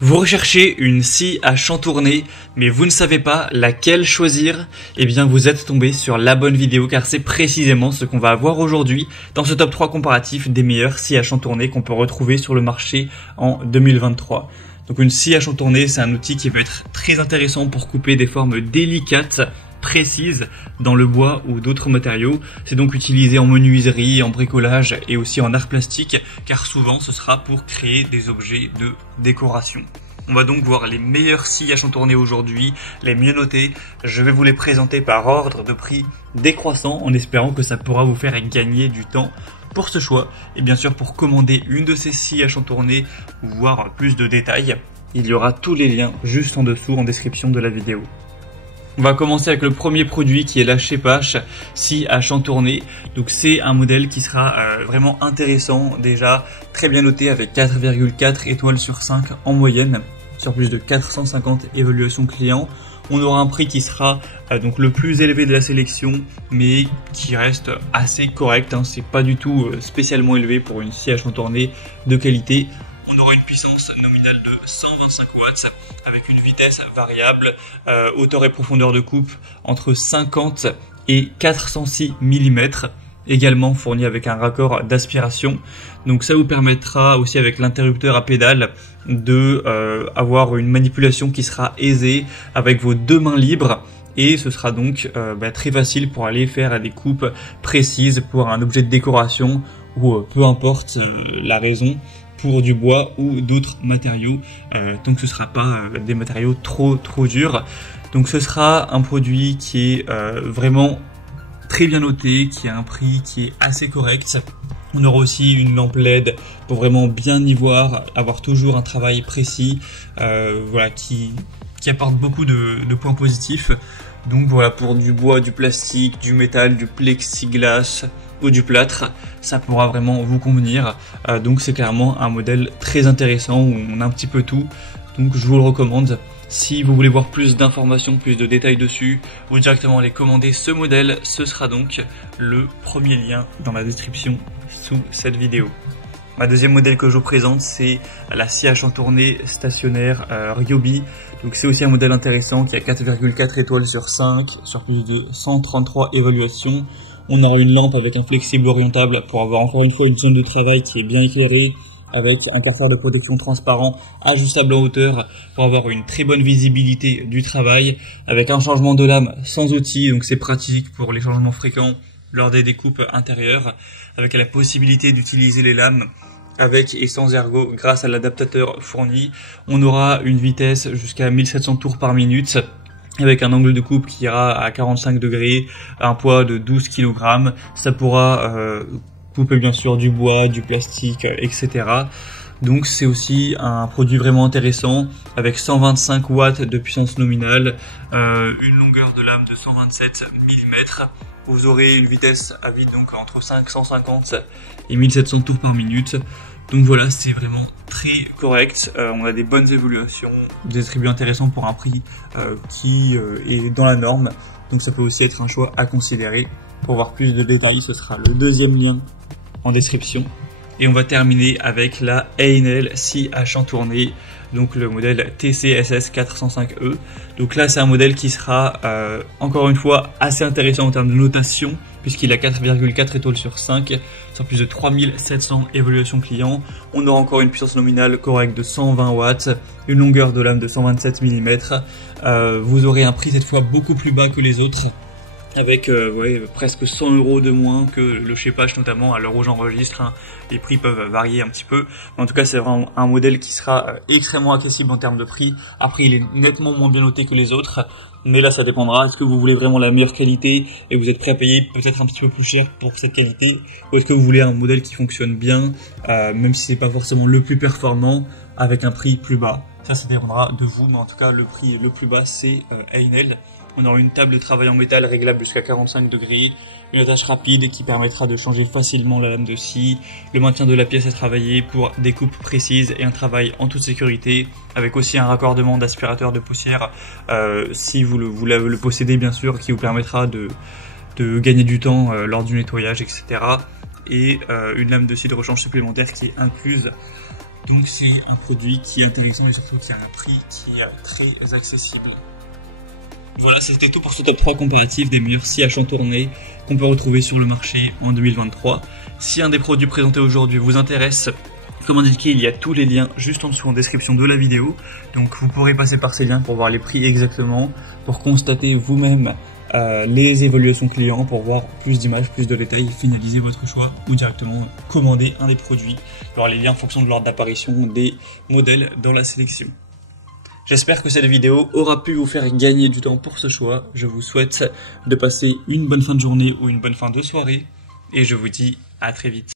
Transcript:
Vous recherchez une scie à chantourner, mais vous ne savez pas laquelle choisir? Eh bien, vous êtes tombé sur la bonne vidéo car c'est précisément ce qu'on va voir aujourd'hui dans ce top 3 comparatif des meilleures scies à chantourner qu'on peut retrouver sur le marché en 2023. Donc une scie à chantourner, c'est un outil qui peut être très intéressant pour couper des formes délicates, précises dans le bois ou d'autres matériaux. C'est donc utilisé en menuiserie, en bricolage et aussi en art plastique car souvent ce sera pour créer des objets de décoration. On va donc voir les meilleures scies à chantourner aujourd'hui, les mieux notées. Je vais vous les présenter par ordre de prix décroissant en espérant que ça pourra vous faire gagner du temps pour ce choix. Et bien sûr, pour commander une de ces scies à chantourner ou voir plus de détails, il y aura tous les liens juste en dessous en description de la vidéo. On va commencer avec le premier produit qui est la Shepash scie à chantourner. Donc c'est un modèle qui sera vraiment intéressant, déjà très bien noté avec 4,4 étoiles sur 5 en moyenne, sur plus de 450 évaluations clients. On aura un prix qui sera donc le plus élevé de la sélection, mais qui reste assez correct, hein. C'est pas du tout spécialement élevé pour une scie à chantourner de qualité. On aura une puissance nominale de 125 watts avec une vitesse variable, hauteur et profondeur de coupe entre 50 et 406 mm, également fourni avec un raccord d'aspiration. Donc ça vous permettra aussi avec l'interrupteur à pédale de avoir une manipulation qui sera aisée avec vos deux mains libres. Et ce sera donc très facile pour aller faire des coupes précises pour un objet de décoration ou peu importe la raison, pour du bois ou d'autres matériaux, tant que ce ne sera pas des matériaux trop durs. Donc ce sera un produit qui est vraiment très bien noté, qui a un prix qui est assez correct. On aura aussi une lampe LED pour vraiment bien y voir, avoir toujours un travail précis, voilà, qui apporte beaucoup de points positifs. Donc voilà, pour du bois, du plastique, du métal, du plexiglas ou du plâtre, ça pourra vraiment vous convenir. Donc c'est clairement un modèle très intéressant où on a un petit peu tout. Donc je vous le recommande. Si vous voulez voir plus d'informations, plus de détails dessus, ou directement aller commander ce modèle, ce sera donc le premier lien dans la description sous cette vidéo. Ma deuxième modèle que je vous présente, c'est la scie à chantourner stationnaire Ryobi. Donc c'est aussi un modèle intéressant qui a 4,4 étoiles sur 5, sur plus de 133 évaluations. On aura une lampe avec un flexible orientable pour avoir encore une fois une zone de travail qui est bien éclairée, avec un capteur de protection transparent ajustable en hauteur pour avoir une très bonne visibilité du travail, avec un changement de lame sans outil, donc c'est pratique pour les changements fréquents lors des découpes intérieures, avec la possibilité d'utiliser les lames avec et sans ergot grâce à l'adaptateur fourni. On aura une vitesse jusqu'à 1700 tours par minute, avec un angle de coupe qui ira à 45 degrés, un poids de 12 kg. Ça pourra couper bien sûr du bois, du plastique, etc. Donc c'est aussi un produit vraiment intéressant avec 125 watts de puissance nominale, une longueur de lame de 127 mm. Vous aurez une vitesse à vide donc entre 550 et 1700 tours par minute. Donc voilà, c'est vraiment très correct. On a des bonnes évaluations, des attributs intéressants pour un prix qui est dans la norme. Donc ça peut aussi être un choix à considérer. Pour voir plus de détails, ce sera le deuxième lien en description. Et on va terminer avec la Einel scie à chantourner, donc le modèle TCSS 405E. Donc là c'est un modèle qui sera encore une fois assez intéressant en termes de notation, puisqu'il a 4,4 étoiles sur 5, sur plus de 3700 évaluations clients. On aura encore une puissance nominale correcte de 120 watts, une longueur de lame de 127 mm. Vous aurez un prix cette fois beaucoup plus bas que les autres, avec presque 100 € de moins que le Shepash, notamment à l'heure où j'enregistre, hein. Les prix peuvent varier un petit peu, mais en tout cas c'est vraiment un modèle qui sera extrêmement accessible en termes de prix. Après il est nettement moins bien noté que les autres, mais là ça dépendra. Est-ce que vous voulez vraiment la meilleure qualité et vous êtes prêt à payer peut-être un petit peu plus cher pour cette qualité, ou est-ce que vous voulez un modèle qui fonctionne bien, même si c'est pas forcément le plus performant, avec un prix plus bas? Ça dépendra de vous, mais en tout cas le prix le plus bas c'est Einel. On aura une table de travail en métal réglable jusqu'à 45 degrés, une attache rapide qui permettra de changer facilement la lame de scie, le maintien de la pièce à travailler pour des coupes précises et un travail en toute sécurité, avec aussi un raccordement d'aspirateur de poussière si vous le possédez bien sûr, qui vous permettra de gagner du temps lors du nettoyage, etc. Et une lame de scie de rechange supplémentaire qui est incluse Donc c'est un produit qui est intéressant et surtout qui a un prix qui est très accessible. Voilà, c'était tout pour ce top 3 comparatif des meilleurs scies à chantourner qu'on peut retrouver sur le marché en 2023. Si un des produits présentés aujourd'hui vous intéresse, comme indiqué, il y a tous les liens juste en dessous en description de la vidéo. Donc vous pourrez passer par ces liens pour voir les prix exactement, pour constater vous-même les évaluations clients, pour voir plus d'images, plus de détails, finaliser votre choix ou directement commander un des produits. Il y aura les liens en fonction de l'ordre d'apparition des modèles dans la sélection. J'espère que cette vidéo aura pu vous faire gagner du temps pour ce choix. Je vous souhaite de passer une bonne fin de journée ou une bonne fin de soirée et je vous dis à très vite.